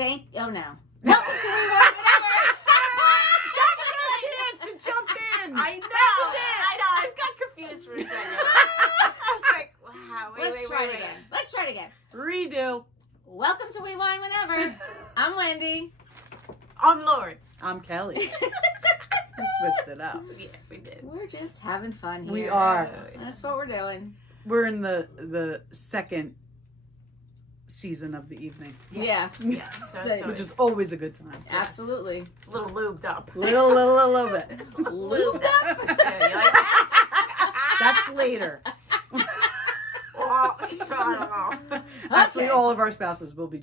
Oh no. Welcome to We Want Whatever. That was our chance to jump in. I know. I just got confused for a second. I was like, wow. Let's try it again. Let's try it again. Redo. Welcome to We Want Whatever. I'm Wendy. I'm Lauren. I'm Kelly. We switched it up. Yeah, we did. We're just having fun here. We are. That's what we're doing. We're in the second season of the evening. Yes. Yeah. Yeah. So Which is always a good time. Absolutely. a little lubed up. Little bit. Lubed up. Yeah, you like that? That's later. Well, I don't know. Actually, Okay. all of our spouses will be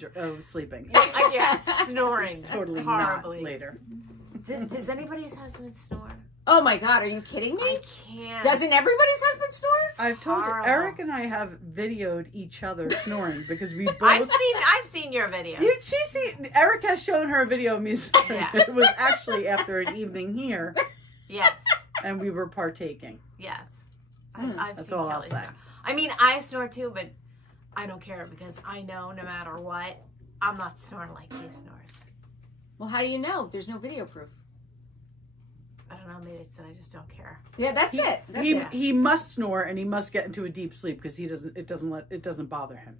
sleeping. Yeah, snoring. It's totally horribly. not later. Does anybody's husband snore? Oh my God, are you kidding me? I can't. Doesn't everybody's husband snores? I've told you, Horrible. Eric and I have videoed each other snoring because we both. I've seen your videos. Eric has shown her a video of me snoring. Yeah. It was actually after an evening here, Yes. and we were partaking. Yes. I've That's seen all I'll Kelly say. snore. I mean, I snore too, but I don't care because I know no matter what, I'm not snoring like he snores. Well, how do you know? There's no video proof. I don't know. Maybe it's that I just don't care. Yeah, that's it. That's it. He must snore and he must get into a deep sleep because it doesn't bother him.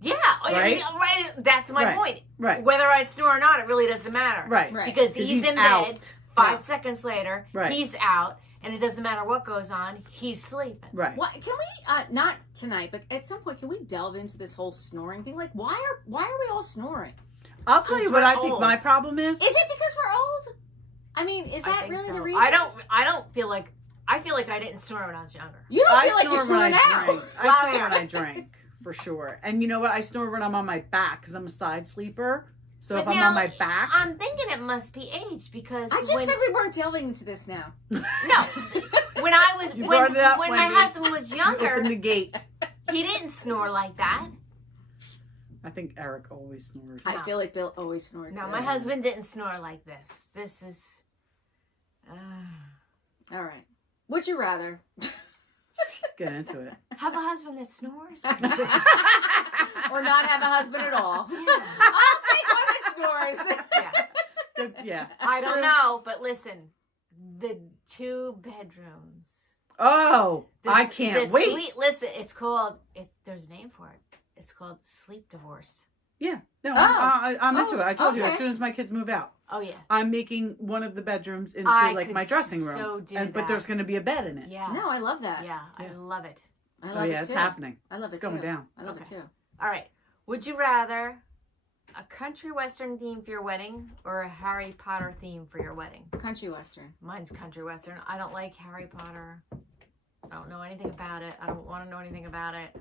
Yeah. Right? Right. That's my Right. point. Right. Whether I snore or not, it really doesn't matter. Right. Right. Because he's in out. bed. 5 Yeah. seconds later, Right. he's out, and it doesn't matter what goes on. He's sleeping. Right. What can we? Not tonight, but at some point, can we delve into this whole snoring thing? Like, why are we all snoring? I'll tell you Because what we're I think old. my problem is. Is it because we're old? I mean, is I that think really so. the reason? I don't feel like. I feel like I didn't snore when I was younger. You don't I feel like you snore snore when now. I drink. I Well, snore yeah. when I drink, for sure. And you know what? I snore when I'm on my back because I'm a side sleeper. So But if I'm now, on my back, I'm thinking it must be age because I just said we weren't delving into this now. no, when I was You when brought it up, my Wendy. husband was you open younger, the gate. he didn't snore like that. I think Eric always snores. I feel like Bill always snores. No, too. my husband didn't snore like this. This is. All right. Would you rather Let's get into it. Have a husband that snores? or not have a husband at all? Yeah. I'll take one that snores. Yeah. Good, yeah. I don't know, but listen, the 2 bedrooms. Oh, The I s- can't the wait. Sleep, listen, it's called. There's a name for it. It's called sleep divorce. Yeah. No, Oh. I'm into it. I told you okay. as soon as my kids move out, Oh yeah. I'm making one of the bedrooms into I like could my dressing room. so do But that. there's going to be a bed in it. Yeah. No, I love that. Yeah, I Yeah. love it. I Oh love yeah, it it's too. happening. I love it It's going too. down. I love it Okay. too. All right. Would you rather a country western theme for your wedding or a Harry Potter theme for your wedding? Country western. Mine's country western. I don't like Harry Potter. I don't know anything about it. I don't want to know anything about it.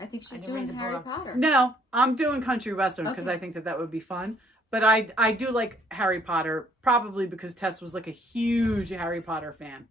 I think she's I didn't doing read the Harry books. Potter. No, I'm doing country western because Okay. I think that would be fun. But I do like Harry Potter probably because Tess was like a huge Harry Potter fan.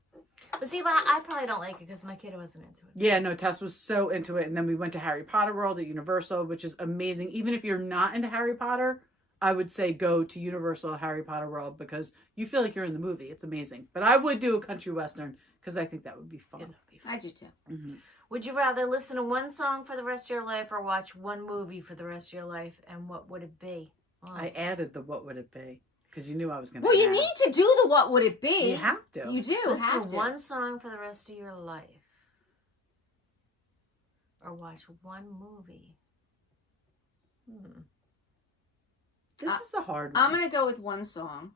But see, but I probably don't like it because my kid wasn't into it. Yeah, no, Tess was so into it. And then we went to Harry Potter World at Universal, which is amazing. Even if you're not into Harry Potter, I would say go to Universal Harry Potter World because you feel like you're in the movie. It's amazing. But I would do a country western because I think that would be fun. It would be fun. I do too. Mm-hmm. Would you rather listen to one song for the rest of your life or watch one movie for the rest of your life? And what would it be? Oh. I added the what would it be because you knew I was going to Well, you need to do the what would it be. You have to. You do Listen have to to. one song for the rest of your life. Or watch one movie. This is a hard one. I'm going to go with one song.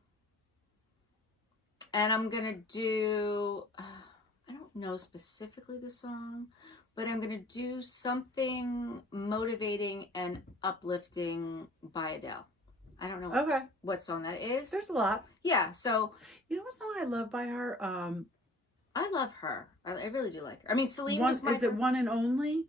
And I'm going to do, I don't know specifically the song, but I'm going to do something motivating and uplifting by Adele. I don't know Okay. what song that is. There's a lot. Yeah, so You know what song I love by her? I love her. I really do like her. I mean, Celine One, was my is it One and Only?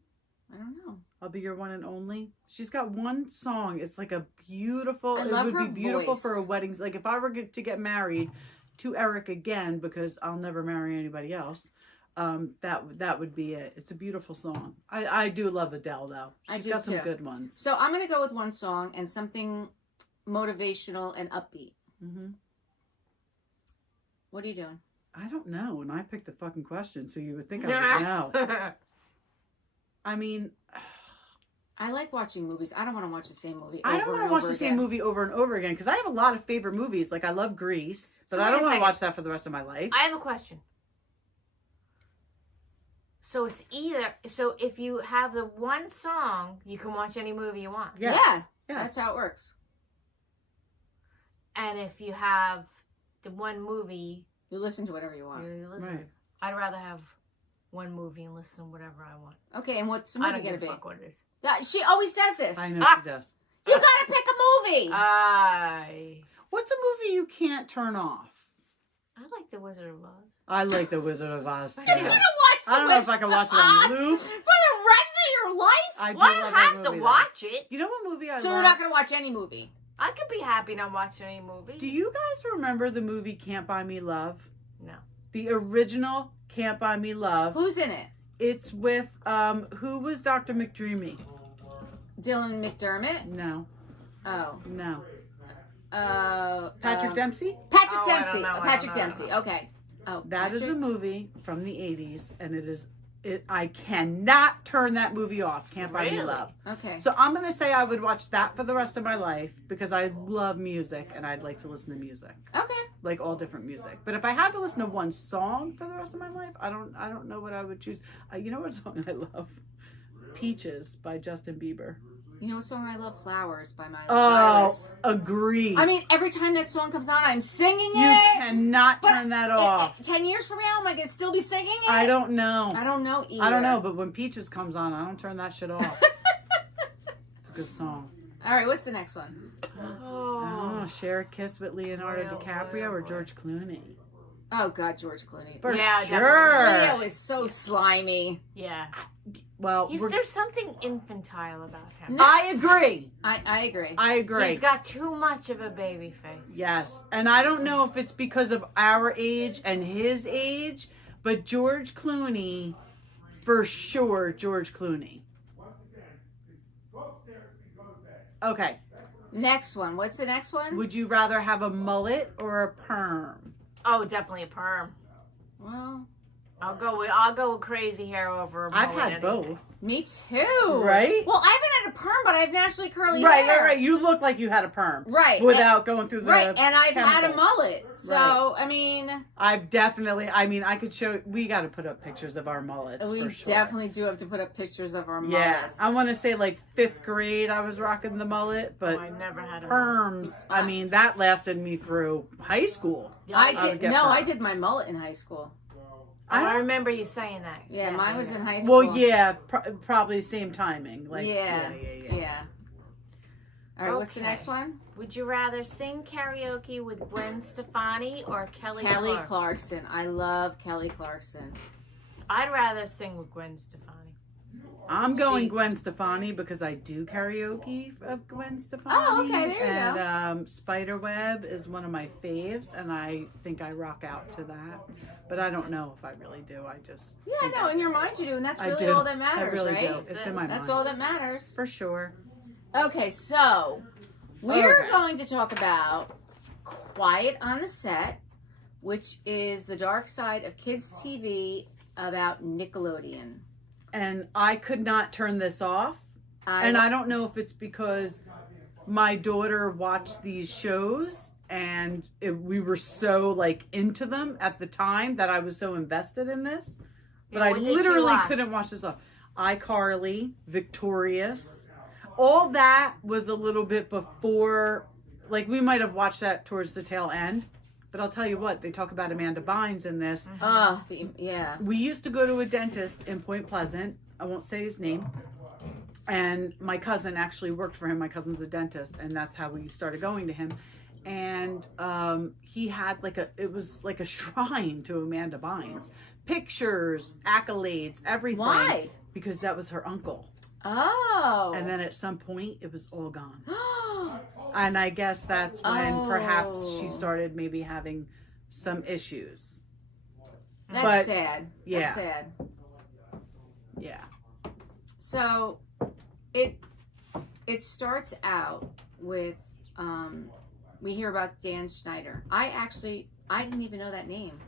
I don't know. I'll be your one and only. She's got one song. It's like a beautiful. I It love would her be beautiful voice. for a wedding. Like if I were to get married to Eric again, because I'll never marry anybody else. That would be it. It's a beautiful song. I do love Adele though. I She's do got some too. good ones. So I'm going to go with one song and something motivational and upbeat. Mm-hmm. What are you doing? I don't know, and I picked the fucking question, so you would think I would know. I mean, I like watching movies. I don't want to watch the same movie. I don't want to watch the same movie over and over again because I have a lot of favorite movies. Like I love Grease, but So I wait don't a want to second. watch that for the rest of my life. I have a question. So it's either if you have the one song, you can watch any movie you want. Yes. Yeah, Yes. that's how it works. And if you have the one movie, You listen to whatever you want. you listen. Right. I'd rather have one movie and listen to whatever I want. Okay, and what's the I movie don't gonna give a be? fuck what it is. Yeah, she always says this. I know Ah! she does. You gotta pick a movie. What's a movie you can't turn off? I like The Wizard of Oz. I like The Wizard of Oz too. You're gonna watch the I don't know if Wizard I can watch it of on Oz loop. for the rest of your life. I do Well, I love don't that have to movie, though. watch it. You know what movie I So love? you're not gonna watch any movie. I could be happy not watching any movie. Do you guys remember the movie Can't Buy Me Love? No. The original Can't Buy Me Love. Who's in it? It's with who was Dr. McDreamy? Dylan McDermott. No, Oh. no. Patrick Dempsey? Patrick Oh, I don't Dempsey. know, I Patrick don't know. Dempsey. Okay. Oh, That is a Patrick? movie from the 80s, and I cannot turn that movie off. Can't Buy Me Really? Love. Okay. So I'm going to say I would watch that for the rest of my life because I love music and I'd like to listen to music. Okay. Like all different music. But if I had to listen to one song for the rest of my life, I don't know what I would choose. You know what song I love? Peaches by Justin Bieber. You know what song I love? Flowers by Miley Oh, Cyrus. agree. I mean, every time that song comes on, I'm singing you it. cannot But turn that off. 10 years from now, am I gonna still be singing it? I don't know. I don't know either. I don't know, but when Peaches comes on, I don't turn that shit off. It's a good song. All right, what's the next one? Oh, share a kiss with Leonardo Boy, oh DiCaprio boy, or boy. George Clooney? Oh God, George Clooney. For Yeah, sure. Leo is so slimy. Yeah. Well, There's something infantile about him. No. I agree. I agree. I agree. He's got too much of a baby face. Yes. And I don't know if it's because of our age and his age, but George Clooney, for sure, George Clooney. Okay. Next one. What's the next one? Would you rather have a mullet or a perm? Oh, definitely a perm. Well, I'll go with crazy hair over a I've mullet had any day. both. me too. Right? Well, I haven't had a perm, but I have naturally curly Right, hair. right. You look like you had a perm. Right. Without going through the Right, and I've had a chemicals. mullet. So, I mean, I could show, we got to put up pictures of our mullets we for sure. definitely do have to put up pictures of our Yeah, mullets. I want to say like 5th grade I was rocking the mullet, but Oh, I never had a perms, I mean, that lasted me through high school. I would did. get No, I perms. did my mullet in high school. I remember you saying that. Yeah, mine was in high school. Well, yeah, probably same timing. Like, Yeah. All right, what's the Okay. next one? Would you rather sing karaoke with Gwen Stefani or Kelly Clarkson? Clarkson. I love Kelly Clarkson. I'd rather sing with Gwen Stefani. I'm going She- Gwen Stefani because I do karaoke of Gwen Stefani. Oh, okay, there you and, Spiderweb is one of my faves, and I think I rock out to that. But I don't know if I really do. I just Yeah, think no, I in your do. mind you do, and that's I really do. all that matters, I really right? do. It's in my That's mind. all that matters. For sure. Okay, so we're Okay. going to talk about Quiet on the Set, which is the dark side of kids' TV about Nickelodeon. And I could not turn this off. And I don't know if it's because my daughter watched these shows and we were so like into them at the time that I was so invested in this. But Yeah, I what did she literally watch? couldn't watch this off. iCarly, Victorious, all that was a little bit before, like we might have watched that towards the tail end. But I'll tell you what, they talk about Amanda Bynes in this. Yeah. We used to go to a dentist in Point Pleasant. I won't say his name. And my cousin actually worked for him. My cousin's a dentist, and that's how we started going to him. And he had it was like a shrine to Amanda Bynes. Pictures, accolades, everything. Why? Because that was her uncle. Oh. And then at some point, it was all gone. And I guess that's when perhaps she started maybe having some issues. That's but- sad. yeah. That's sad. Yeah. So it starts out with we hear about Dan Schneider. I didn't even know that name.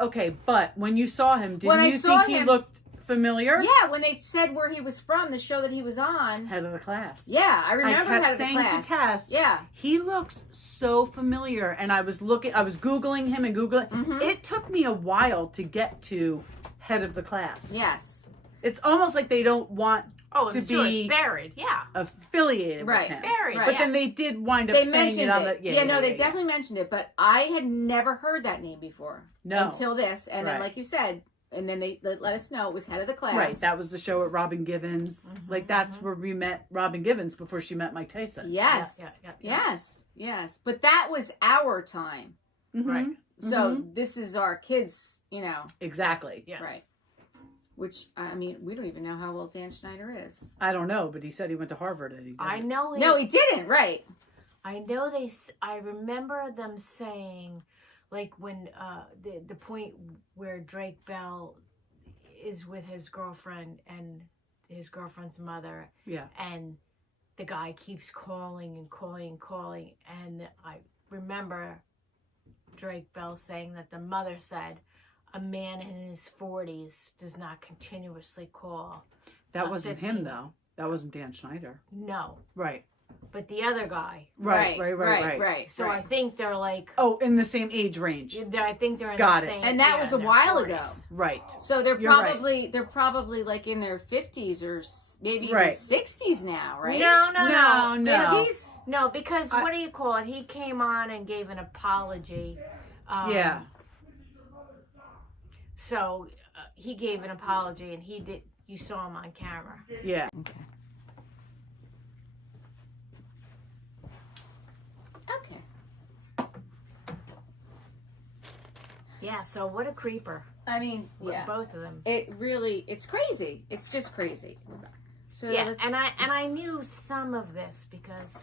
Okay, but when you saw him, When didn't I you saw think he him- looked familiar. Yeah, when they said where he was from, the show that he was on. Head of the class. Yeah, I remember I kept Head of the saying Class. to Tess, Yeah. he looks so familiar. And I was Googling him and Googling. Mm-hmm. It took me a while to get to Head of the Class. Yes. It's almost like they don't want to be buried. Yeah. affiliated Right. with him. Buried. Right. But then they did wind up They saying mentioned it on it. the... They definitely mentioned it, but I had never heard that name before. No. Until this. And then, Right. like you said, and then they let us know it was Head of the Class. Right, that was the show at Robin Givens. Mm-hmm, Like, that's where we met Robin Givens before she met Mike Tyson. Yes. Yeah. Yes. But that was our time. Mhm. Right. So this is our kids, Exactly. Yeah. Right. Which, I mean, we don't even know how old Dan Schneider is. I don't know, but he said he went to Harvard and he didn't. I know. No, he didn't. Right. I know I remember them saying, like when the point where Drake Bell is with his girlfriend and his girlfriend's mother, Yeah. and the guy keeps calling and calling and calling, and I remember Drake Bell saying that the mother said, a man in his 40s does not continuously call. That a wasn't 15 him, though. That wasn't Dan Schneider. No, Right. but the other guy. Right. So I think they're like, Oh, in the same age range. I think they're in Got the it. same. And that was a in their while 40s. ago. Right. So they're You're probably like in their 50s or maybe even Right. 60s now, right? No. 50s? No, because what do you call it? He came on and gave an apology. Yeah. So he gave an apology, and he did. You saw him on camera. Yeah. Okay. Yeah. So what a creeper. I mean, yeah. Both of them. It's crazy. It's just crazy. So Yeah, and I knew some of this because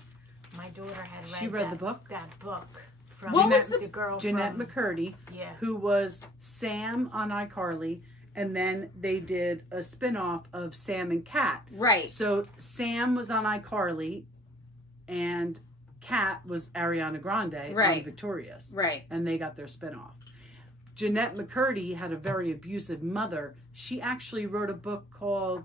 my daughter had read. She read the book? That book from What was the girl Jeanette from McCurdy, Yeah. who was Sam on iCarly, and then they did a spinoff of Sam and Kat. right. So Sam was on iCarly, and Kat was Ariana Grande on Right. Victorious. Right. And they got their spinoff. Jeanette McCurdy had a very abusive mother. She actually wrote a book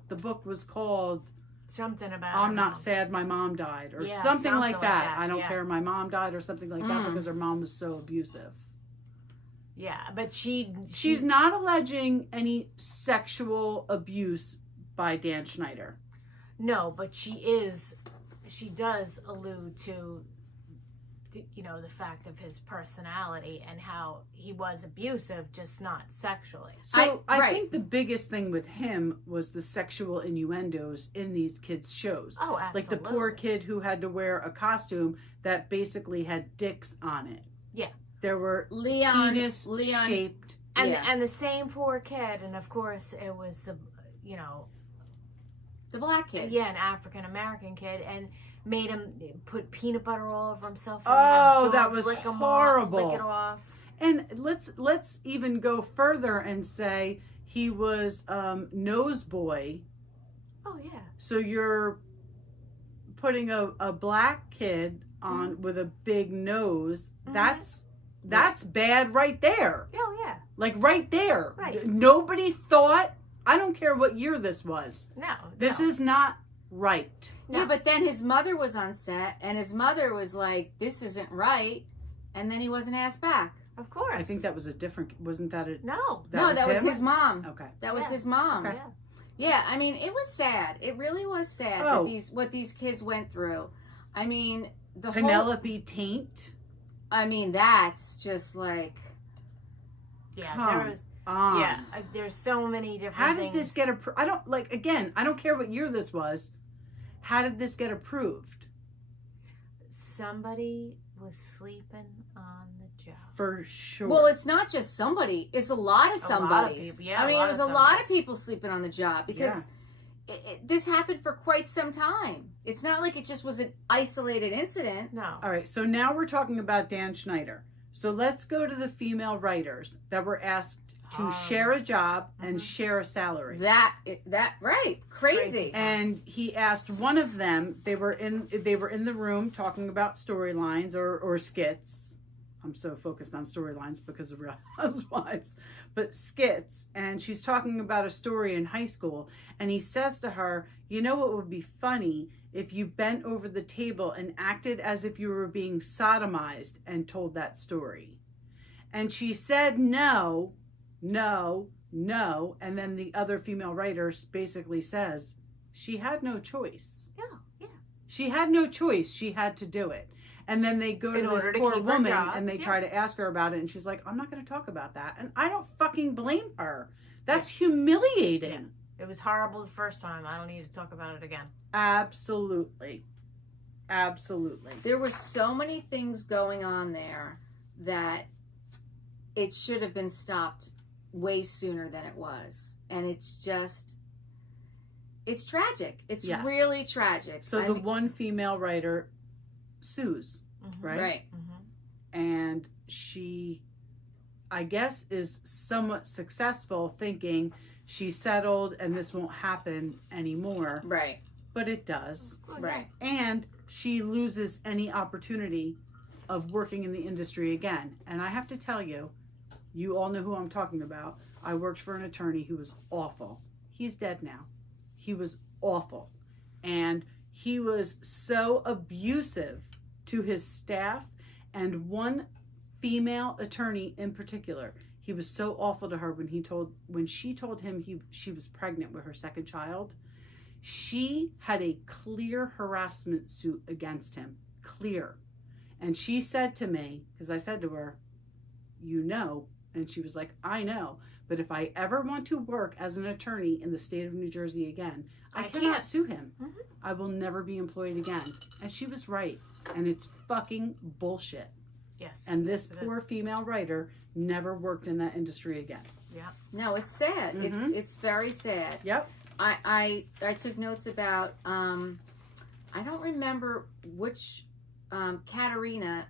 the book was called something about. I'm her Not mom. Sad My Mom Died, or Yeah, something like something like that. that, I don't yeah. care, my mom died, or something like that, because her mom was so abusive. Yeah, but She's not alleging any sexual abuse by Dan Schneider. No, but she does allude to the fact of his personality and how he was abusive, just not sexually. So I right. think the biggest thing with him was the sexual innuendos in these kids' shows. Oh, absolutely. Like the poor kid who had to wear a costume that basically had dicks on it. Yeah. There were Leon penis-shaped. And the same poor kid, and of course it was the black kid. Yeah, an African American kid, and made him put peanut butter all over himself. And Oh, have that dogs was lick him horrible. Off, lick it off. And let's even go further and say he was nose boy. Oh yeah. So you're putting a black kid on with a big nose. That's bad right there. Oh yeah. Like right there. Right. Nobody thought. I don't care what year this was. No. This is not right. Yeah, but then his mother was on set, and his mother was like, "This isn't right," and then he wasn't asked back. Of course. I think that was a different. Wasn't that a? No. That was him? his mom. Okay. That was Yeah. his mom. Okay. Yeah. Yeah, I mean, it was sad. It really was sad Oh. that what these kids went through. I mean, the Penelope Taint. I mean, that's just like. Yeah. Come There was. on. Yeah. There's so many different. How did things. this get approved? I don't like. Again, I don't care what year this was. How did this get approved? Somebody was sleeping on the job. For sure. Well, it's not just somebody; it's a lot of A lot of somebodies. people, yeah, I mean, a it lot was of a lot of somebodies. people sleeping on the job because this happened for quite some time. It's not like it just was an isolated incident. No. All right. So now we're talking about Dan Schneider. So let's go to the female writers that were asked to share a job and share a salary. That right, crazy. And he asked one of them. They were in the room talking about storylines or skits. I'm so focused on storylines because of Real Housewives, but skits. And she's talking about a story in high school. And he says to her, you know what would be funny if you bent over the table and acted as if you were being sodomized and told that story. And she said no, no, no. And then the other female writer basically says she had no choice. Yeah. She had no choice. She had to do it. And then they go to this poor woman and they try to ask her about it. And she's like, I'm not going to talk about that. And I don't fucking blame her. That's humiliating. Yeah. It was horrible the first time. I don't need to talk about it again. Absolutely. Absolutely. There were so many things going on there that it should have been stopped way sooner than it was. And it's tragic. It's really tragic. So one female writer sues, right? Right. And she, I guess, is somewhat successful, thinking she settled and this won't happen anymore. Right. But it does. Right. And she loses any opportunity of working in the industry again. And I have to tell you, you all know who I'm talking about. I worked for an attorney who was awful. He's dead now. He was awful. And he was so abusive to his staff and one female attorney in particular. He was so awful to her when she told him she was pregnant with her second child. She had a clear harassment suit against him. Clear. And she said to me, because I said to her, you know, and she was like, I know, but if I ever want to work as an attorney in the state of New Jersey again, I cannot sue him. I will never be employed again. And she was right. And it's fucking bullshit. Yes. And this poor female writer never worked in that industry again. Yeah. No, it's sad. It's very sad. Yep. I took notes about I don't remember which Katrina.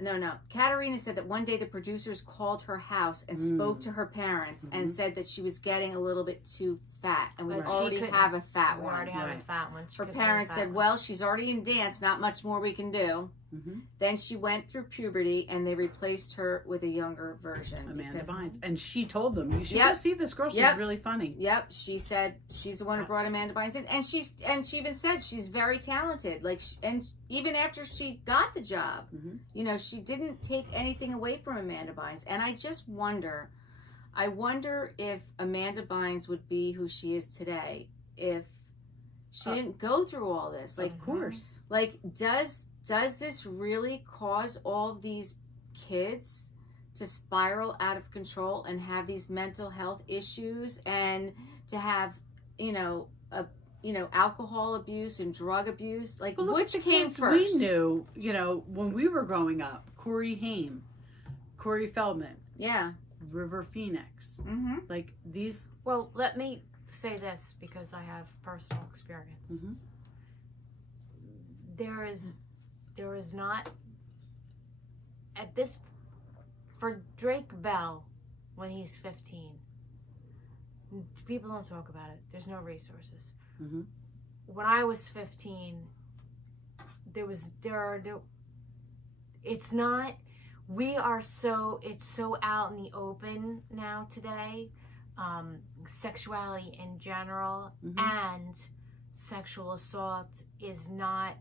No. Katrina said that one day the producers called her house and spoke to her parents and said that she was getting a little bit too fat, and we already have a fat one. We already have a fat one. Her parents said, well, she's already in dance, not much more we can do. Then she went through puberty, and they replaced her with a younger version. Amanda Bynes. And she told them, you should go see this girl. She's really funny. Yep. She said she's the one who brought Amanda Bynes in. And she even said she's very talented. And even after she got the job, you know, she didn't take anything away from Amanda Bynes. And I just wonder, if Amanda Bynes would be who she is today if she didn't go through all this. Like, of course. Like, does this really cause all of these kids to spiral out of control and have these mental health issues and to have, alcohol abuse and drug abuse? Like, well, which came first? We knew, when we were growing up, Corey Haim, Corey Feldman. Yeah. River Phoenix. Like these. Well, let me say this because I have personal experience. There is not at this for Drake Bell when he's 15. People don't talk about it. There's no resources. When I was 15, it's not. It's so out in the open now today. Sexuality in general and sexual assault is not,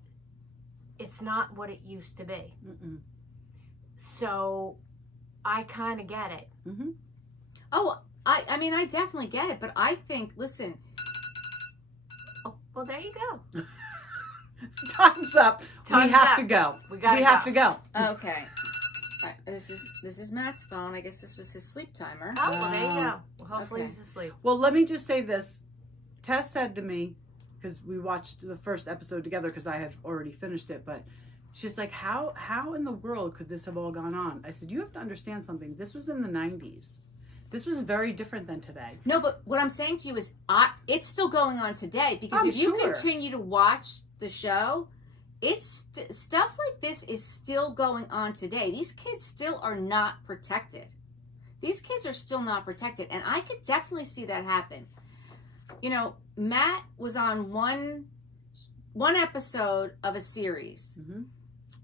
it's not what it used to be. So I kind of get it. Oh, I mean, I definitely get it, but I think, listen. Oh, well, there you go. Time's up. We have to go. We have to go. Okay. All right, this is Matt's phone. I guess this was his sleep timer. Oh, well, there you go. Well, hopefully he's asleep. Well, let me just say this. Tess said to me, because we watched the first episode together because I had already finished it, but she's like, how in the world could this have all gone on? I said, you have to understand something. This was in the 90s. This was very different than today. No, but what I'm saying to you is it's still going on today, because if you continue to watch the show, it's stuff like this is still going on today. These kids still are not protected. These kids are still not protected, and I could definitely see that happen. Matt was on one episode of a series,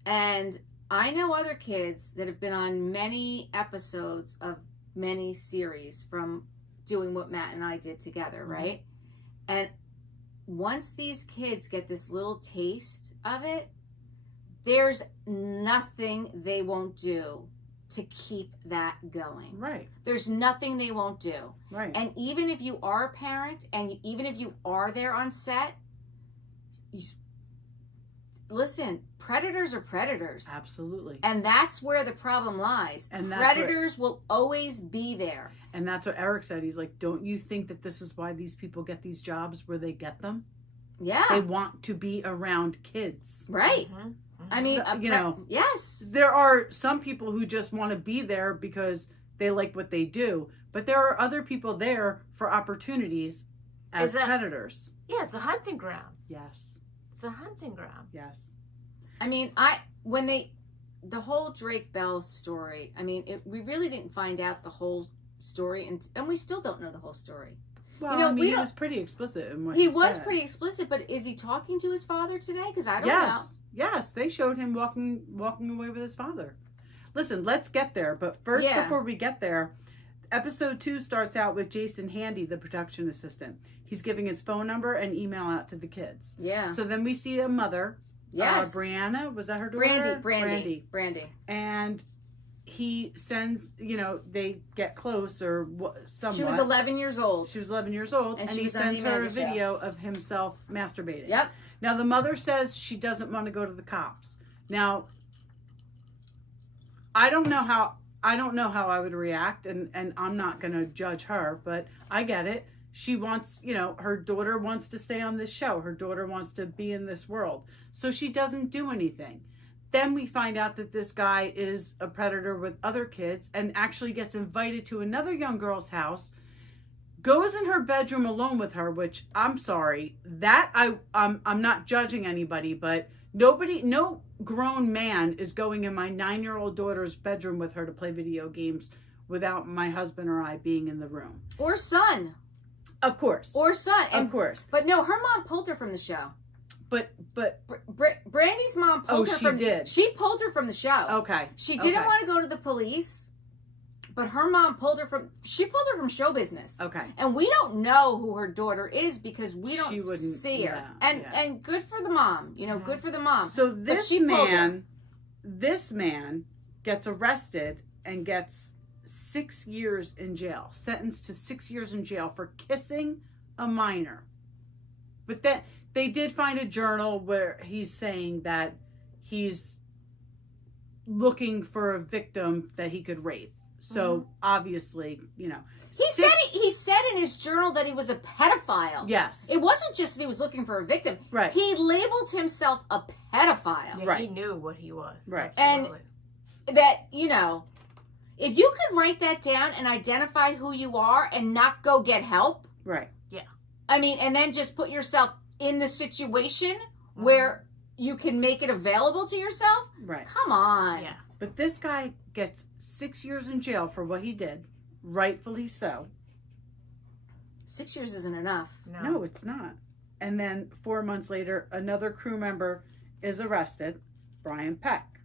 and I know other kids that have been on many episodes of many series from doing what Matt and I did together, right? And once these kids get this little taste of it, there's nothing they won't do to keep that going. Right. There's nothing they won't do. Right. And even if you are a parent, and even if you are there on set, listen, predators are predators. Absolutely. And that's where the problem lies. And that's predators will always be there. And that's what Eric said. He's like, don't you think that this is why these people get these jobs where they get them? Yeah. They want to be around kids. Right. I mean, So, yes. There are some people who just want to be there because they like what they do. But there are other people there for opportunities as predators. Yeah, it's a hunting ground. Yes. It's a hunting ground. Yes. I mean, the whole Drake Bell story, I mean, we really didn't find out the whole story, and we still don't know the whole story. Well, you know, I mean, he was pretty explicit in what he was said. pretty explicit, but is he talking to his father today? Because I don't know. Yes, they showed him walking away with his father. Listen, let's get there. But first, before we get there, episode 2 starts out with Jason Handy, the production assistant. He's giving his phone number and email out to the kids. Yeah. So then we see a mother. Yes. Brianna, was that her daughter? Brandy. And he sends, they get close or somewhat. She was 11 years old. And he sends her a video of himself masturbating. Yep. Now, the mother says she doesn't want to go to the cops. Now, I don't know how I would react, and I'm not going to judge her, but I get it. She wants, her daughter wants to stay on this show. Her daughter wants to be in this world. So she doesn't do anything. Then we find out that this guy is a predator with other kids and actually gets invited to another young girl's house, goes in her bedroom alone with her, which I'm sorry, that I'm not judging anybody, but no grown man is going in my 9-year-old daughter's bedroom with her to play video games without my husband or I being in the room. Or son. Of course. Of course. But no, her mom pulled her from the show. But Brandy's mom pulled her from... She pulled her from the show. Okay. She didn't want to go to the police, but her mom pulled her from... She pulled her from show business. Okay. And we don't know who her daughter is because we don't see her. And good for the mom. Good for the mom. So this man gets arrested and gets 6 years in jail. Sentenced to 6 years in jail for kissing a minor. But then... They did find a journal where he's saying that he's looking for a victim that he could rape. So obviously, He said in his journal that he was a pedophile. Yes. It wasn't just that he was looking for a victim. Right. He labeled himself a pedophile. Yeah, right. He knew what he was. Right. Absolutely. And that, if you can write that down and identify who you are and not go get help. Right. Yeah. I mean, and then just put yourself in the situation where you can make it available to yourself. Right. Come on. Yeah. But this guy gets 6 years in jail for what he did. Rightfully so. 6 years isn't enough. No, it's not. And then 4 months later, another crew member is arrested, Brian Peck.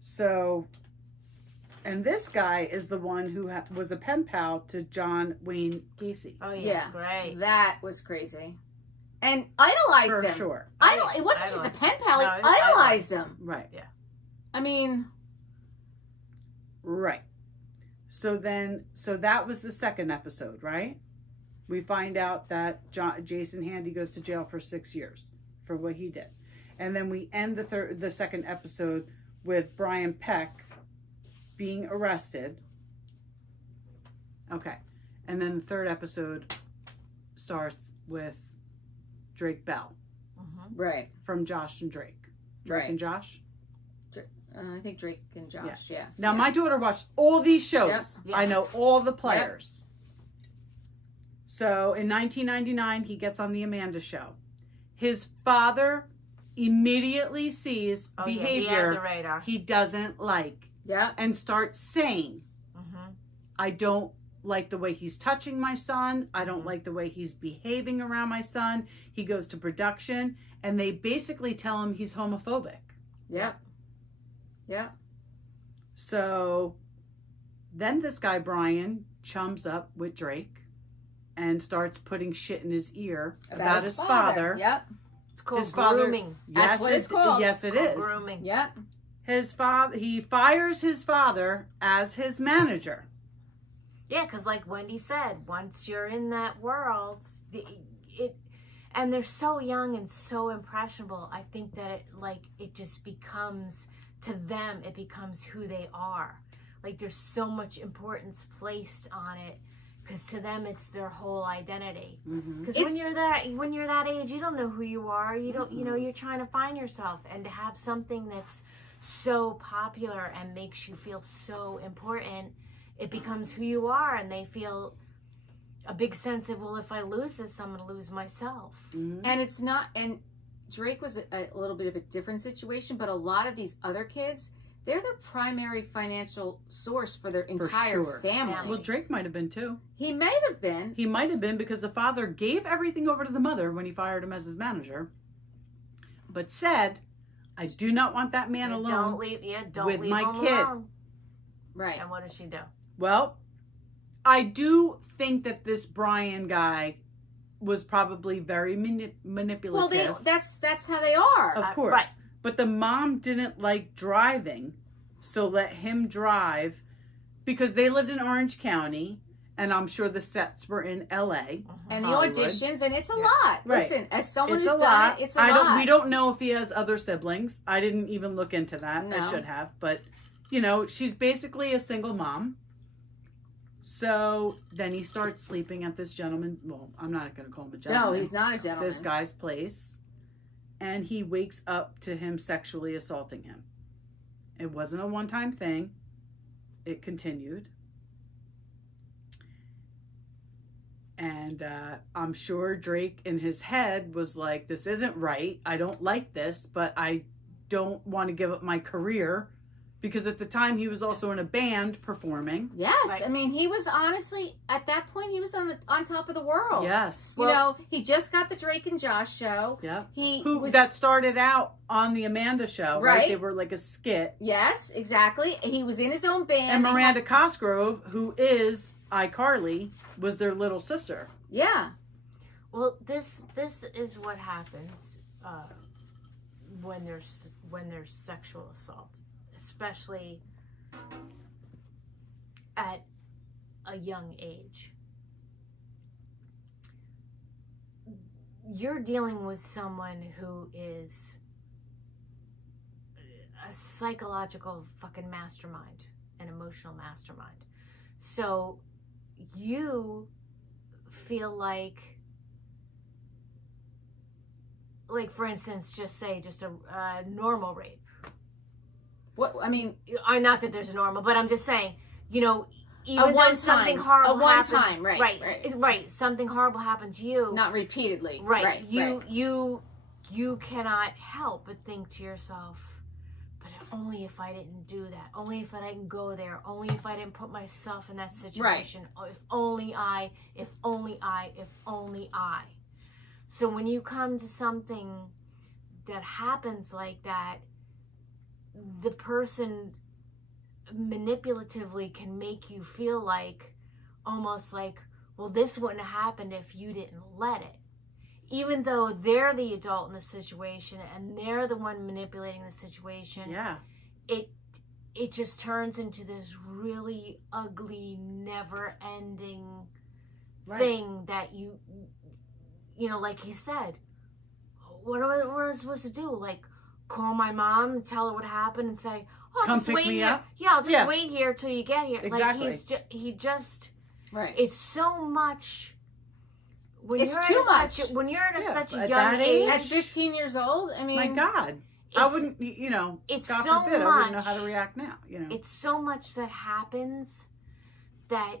So, and this guy is the one who was a pen pal to John Wayne Gacy. Oh, yeah. Great. That was crazy. And idolized him. For sure. It wasn't just a pen pal. He idolized him. Right. Yeah. I mean. Right. So that was the second episode, right? We find out that Jason Handy goes to jail for 6 years for what he did. And then we end the second episode with Brian Peck being arrested. Okay. And then the third episode starts with Drake Bell. Right. From Josh and Drake. Drake and Josh? I think Drake and Josh, yeah. Now, my daughter watched all these shows. Yep. Yes. I know all the players. Yep. So, in 1999, he gets on the Amanda Show. His father immediately sees behavior he doesn't like. Yeah. And starts saying, I don't like the way he's touching my son. I don't like the way he's behaving around my son. He goes to production and they basically tell him he's homophobic. Yep. Yep. So then this guy, Brian, chums up with Drake and starts putting shit in his ear about his father. Yep. It's called His father- grooming. That's what it's called. Yes, it Called is. grooming. Yep. His father, he fires his father as his manager. Yeah, because like Wendy said, once you're in that world, and they're so young and so impressionable. I think that it just becomes, to them, it becomes who they are. Like there's so much importance placed on it, because to them it's their whole identity. Because when you're that age, you don't know who you are. You don't, you're trying to find yourself, and to have something that's so popular and makes you feel so important, it becomes who you are, and they feel a big sense of, well, if I lose this, I'm going to lose myself. And it's not, and Drake was a little bit of a different situation, but a lot of these other kids, they're their primary financial source for their entire sure. family. Well, Drake might have been too. He might have been. He might have been, because the father gave everything over to the mother when he fired him as his manager, but said, I do not want that man alone. Don't leave with my him kid. alone. Right. And what does she do? Well, I do think that this Brian guy was probably very manipulative. Well, that's how they are. Of course. Right. But the mom didn't like driving, so let him drive, because they lived in Orange County, and I'm sure the sets were in L.A. And the Hollywood. auditions, and it's a lot. Right. Listen, as someone It's who's a done lot. it, it's a lot. We don't know if he has other siblings. I didn't even look into that. No. I should have. But, she's basically a single mom. So then he starts sleeping at this gentleman. Well, I'm not going to call him a gentleman. No, he's not a gentleman. This guy's place. And he wakes up to him sexually assaulting him. It wasn't a one-time thing. It continued. And I'm sure Drake in his head was like, this isn't right. I don't like this, but I don't want to give up my career. Because at the time he was also in a band performing. Yes, Right. I mean, he was honestly, at that point, he was on top of the world. Yes. He just got the Drake and Josh show. Yeah. Who that started out on the Amanda show, right? Right. They were like a skit. Yes, exactly. He was in his own band. And They Miranda had- Cosgrove, who is iCarly, was their little sister. Yeah. Well, this is what happens when there's sexual assault, especially at a young age. You're dealing with someone who is a psychological fucking mastermind, an emotional mastermind. So you feel like for instance, just a normal rape. What I mean, Not that there's a normal, but I'm just saying, even one though something time. horrible A one happened, time, right. something horrible happened to you, not repeatedly. right? You cannot help but think to yourself, but only if I didn't do that, only if I didn't go there, only if I didn't put myself in that situation, if only I. So when you come to something that happens like that, the person manipulatively can make you feel like, almost like, well, this wouldn't have happened if you didn't let it. Even though they're the adult in the situation and they're the one manipulating the situation, Yeah. it just turns into this really ugly, never-ending thing that you like you said, what am I supposed to do? Like, call my mom and tell her what happened and say, oh, Come just pick wait me here. up? Yeah, I'll just Yeah. wait here till you get here. Exactly. Like, he just, Right. it's so much. When It's you're too at much. when you're at Yeah, such a at young that age. At 15 years old, I mean, My God. I It's- wouldn't, it's God so forbid, I wouldn't know much. how to react now, It's so much that happens that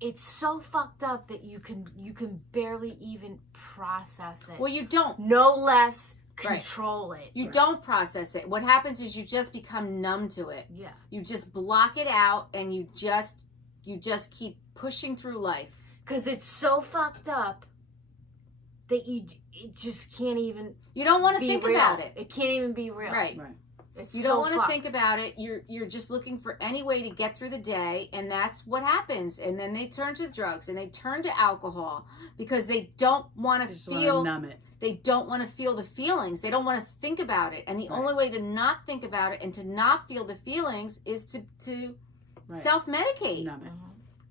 it's so fucked up that you can barely even process it. well, you don't. No less Right. control it. You don't process it. What happens is you just become numb to it. Yeah. You just block it out, and you just keep pushing through life. Because it's so fucked up that it just can't even You don't want to be think real. about it. It can't even be real. Right. Right. It's You so don't want to fucked. think about it. You're just looking for any way to get through the day, and that's what happens. And then they turn to drugs and they turn to alcohol because they don't want to Just want feel. to numb it. They don't want to feel the feelings. They don't want to think about it. And the Right. only way to not think about it and to not feel the feelings is to Right. self-medicate. Numb it.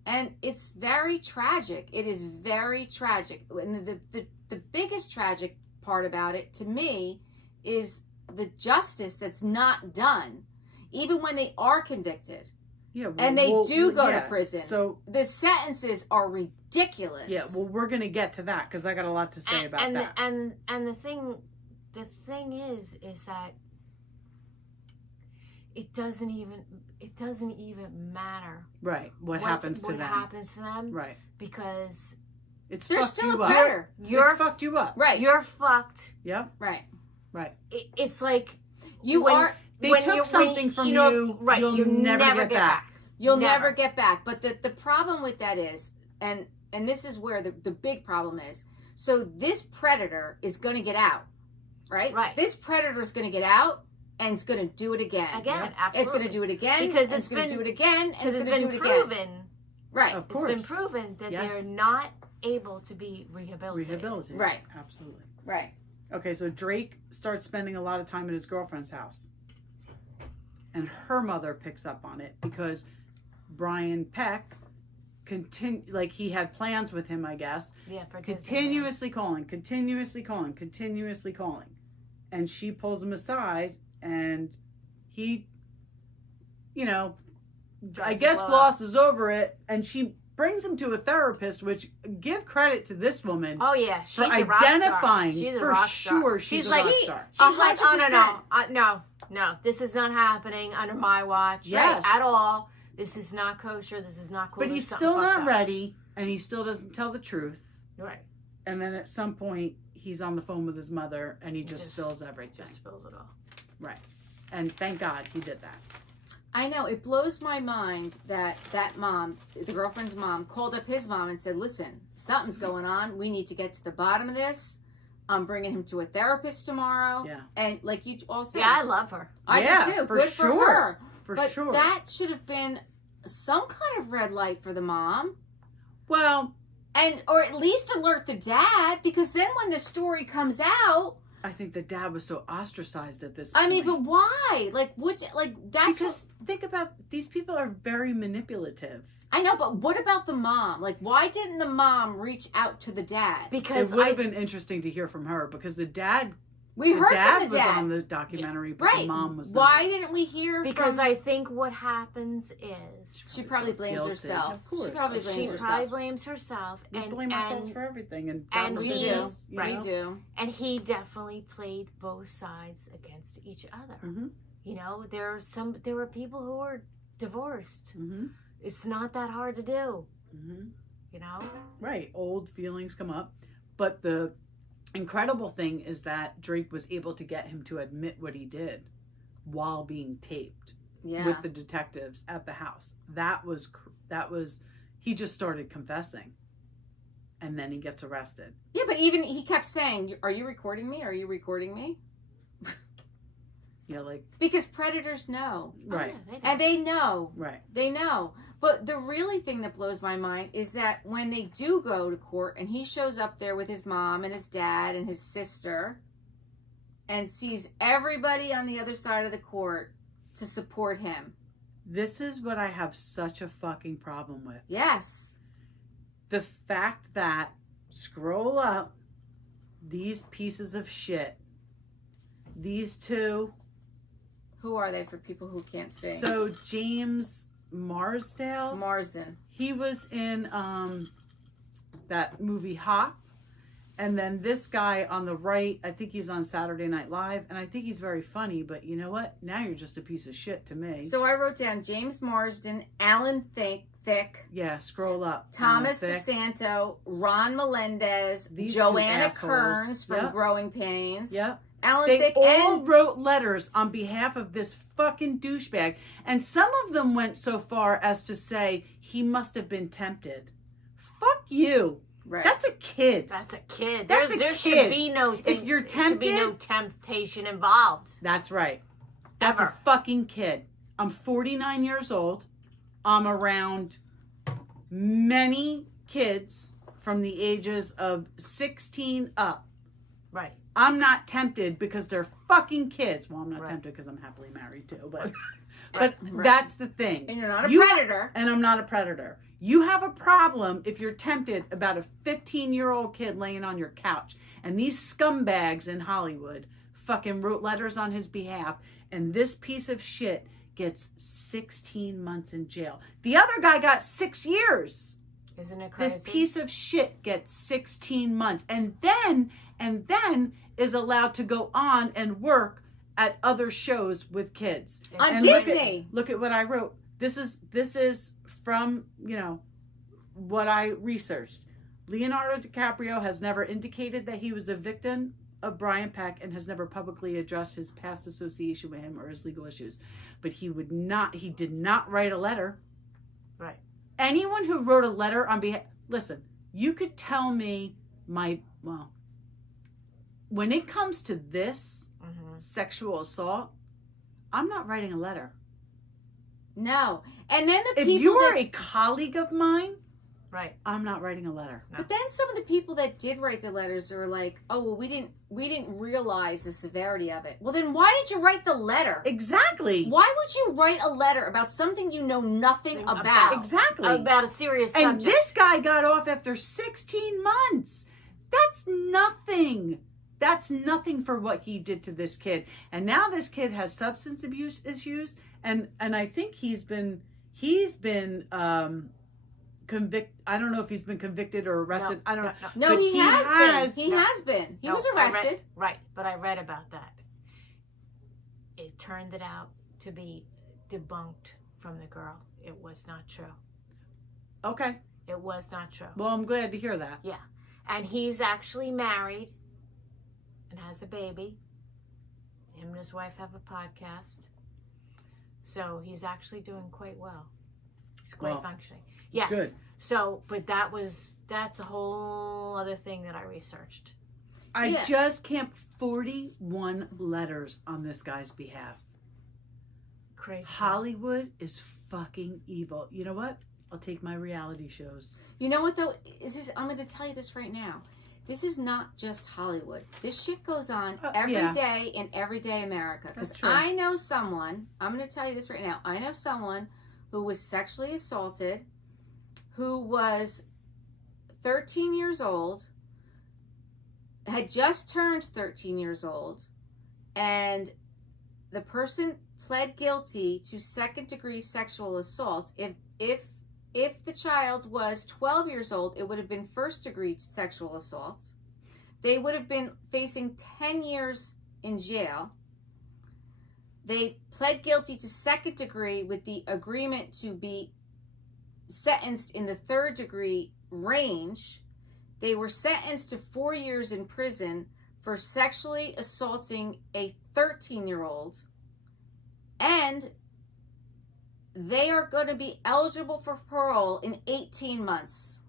And it's very tragic. It is very tragic. And the biggest tragic part about it to me is the justice that's not done. Even when they are convicted Yeah, and they do go to yeah. prison, So the sentences are ridiculous. yeah, well, we're gonna get to that because I got a lot to say about that. And the thing is that it doesn't even matter Right, what happens to them? Right, because it's They're fucked still you a up. predator. you're It's fucked you up. Right. you're fucked. Yep. Right. Right. It's like You when- are. They when took you- something when from know, you. right? You'll You never get back. You'll Never. never get back. But the problem with that is, and this is where the big problem is. So this predator is going to get out, right? Right. This predator is going to get out and it's going to do it again. Again, Yep. absolutely. It's going to do it again Because and it's going to been- do it again and because it's it's going to been do it again. proven. Right. Of It's course. been proven that Yes. they're not able to be rehabilitated. Rehabilitated. Right. Absolutely. Right. Okay, so Drake starts spending a lot of time at his girlfriend's house. And her mother picks up on it because Brian Peck he had plans with him, I guess. Yeah, for Continuously calling. And she pulls him aside and he, I Drives guess the blow glosses over it, and she brings him to a therapist, which give credit to this woman Oh yeah, she's for a rock star. identifying She's a for rock sure star. she's a like, rock star. she's like, oh 100%. no, this is not happening under my watch Yes. at all. This is not kosher. This is not cool. But There's he's something still fucked not up. ready, and he still doesn't tell the truth. Right. And then at some point, he's on the phone with his mother, and he just spills everything. Just spills it all. Right. And thank God he did that. I know. It blows my mind that mom, the girlfriend's mom, called up his mom and said, listen, something's going on. We need to get to the bottom of this. I'm bringing him to a therapist tomorrow. Yeah. And like you all said. Yeah, I love her. I Yeah, do too. for Good sure. for her. For But sure. that should have been some kind of red light for the mom. Well, Or at least alert the dad, because then when the story comes out, I think the dad was so ostracized at this point. I mean, but why? That's because think about, these people are very manipulative. I know, but what about the mom? Like, why didn't the mom reach out to the dad? Because It would have been interesting to hear from her, because the dad We heard from the was dad. on the documentary, but Right. the mom was Why not. didn't we hear because from... I think what happens is She probably blames Guilty. herself. Of course. She probably Of blames she course. herself. probably blames herself, We and blame ourselves for everything, and and God we knows do. this, you Right. We know? do. and he definitely played both sides against each other. Mhm. There were people who were divorced. Mhm. It's not that hard to do. Mhm. Right. Old feelings come up. But the incredible thing is that Drake was able to get him to admit what he did while being taped Yeah. with the detectives at the house. That was he just started confessing, and then he gets arrested. Yeah, but even he kept saying, are you recording me? Are you recording me? Like, Because predators know. right. Oh, yeah, And they know. Right. They know. But the really thing that blows my mind is that when they do go to court and he shows up there with his mom and his dad and his sister and sees everybody on the other side of the court to support him. This is what I have such a fucking problem with. Yes. The fact that, scroll up, these pieces of shit, these two. Who are they for people who can't see? So James Marsdale, Marsden. he was in that movie Hop. And then this guy on the right, I think he's on Saturday Night Live, and I think he's very funny, but you know what? Now you're just a piece of shit to me. So I wrote down James Marsden, Alan Thicke, yeah, scroll up. Thomas Thick. DeSanto, Ron Melendez, These two Joanna assholes. Kearns from Yep. Growing Pains. Yep. Alan They Thicke all and wrote letters on behalf of this fucking douchebag. And some of them went so far as to say he must have been tempted. Fuck you. Right. That's a kid. That's a kid. That's there a should kid. be no If you're there should be no tempted- temptation involved. That's right. That's Ever. a fucking kid. I'm 49 years old. I'm around many kids from the ages of 16 up. Right. I'm not tempted because they're fucking kids. Well, I'm not Right. tempted because I'm happily married too, but Right. that's the thing. And you're not a You- predator. And I'm not a predator. You have a problem if you're tempted about a 15-year-old kid laying on your couch. And these scumbags in Hollywood fucking wrote letters on his behalf. And this piece of shit gets 16 months in jail. The other guy got 6 years. Isn't it crazy? This piece of shit gets 16 months. And then is allowed to go on and work at other shows with kids. On And Disney. Look at what I wrote. This is from, what I researched. Leonardo DiCaprio has never indicated that he was a victim of Brian Peck and has never publicly addressed his past association with him or his legal issues. But he did not write a letter. Right. Anyone who wrote a letter on behalf, listen, you could tell me when it comes to this sexual assault, I'm not writing a letter. No. And then the If people you are that, a colleague of mine, Right. I'm not writing a letter. but then some of the people that did write the letters are like, oh, well, we didn't realize the severity of it. Well, then why did you write the letter? Exactly. Why would you write a letter about something you know nothing about? Exactly. About a serious And subject. this guy got off after 16 months. That's nothing. That's nothing for what he did to this kid. And now this kid has substance abuse issues, and I think he's been convicted. I don't know if he's been convicted or arrested. I don't know. No, But he has been. He No. has been. He No, was I read- arrested. Right, but I read about that. It turned it out to be debunked from the girl. It was not true. Okay. It was not true. Well, I'm glad to hear that. Yeah. And he's actually married and has a baby. Him and his wife have a podcast. So he's actually doing quite well. He's quite Well, functioning. Yes. good. So, but that's a whole other thing that I researched. I Yeah. just camped 41 letters on this guy's behalf. Crazy. Hollywood is fucking evil. You know what? I'll take my reality shows. You know what though? I'm going to tell you this right now. This is not just Hollywood. This shit goes on every yeah. day in everyday America. Because That's true. I know someone, I'm going to tell you this right now. I know someone who was sexually assaulted, who was 13 years old, had just turned 13 years old, and the person pled guilty to second-degree sexual assault. If the child was 12 years old, it would have been first-degree sexual assault. They would have been facing 10 years in jail. They pled guilty to second degree with the agreement to be sentenced in the third degree range. They were sentenced to 4 years in prison for sexually assaulting a 13-year-old. And they are going to be eligible for parole in 18 months.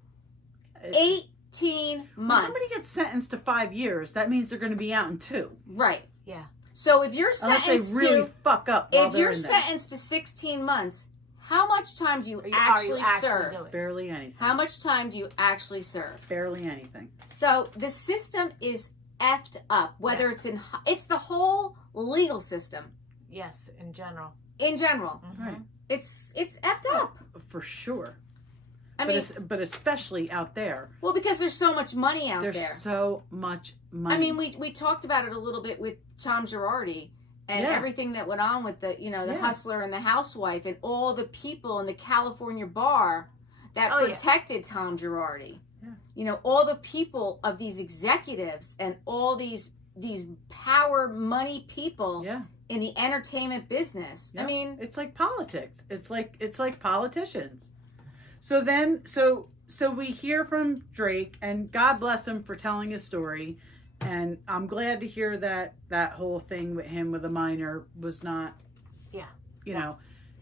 18 When months. somebody gets sentenced to 5 years, that means they're going to be out in 2. Right. Yeah. So if you're Unless sentenced they really to fuck up while if they're you're in there. sentenced to 16 months, how much time do you Are you actually actually serve? doing? Barely anything. How much time do you actually serve? Barely anything. So the system is effed up. Whether Yes. it's the whole legal system Yes, in general. in general. Mhm. Right. It's effed up. For sure. I but, mean, but especially out there. well, because there's so much money out There's there. so much money. I mean, we talked about it a little bit with Tom Girardi and Yeah. everything that went on with the the Yeah. hustler and the housewife and all the people in the California bar that Oh, yeah. protected Tom Girardi. Yeah. All the people of these executives and all these power money people yeah. in the entertainment business. Yeah. I mean, It's like politics. It's like politicians. So we hear from Drake, and God bless him for telling his story. And I'm glad to hear that whole thing with him with a minor was not, Yeah.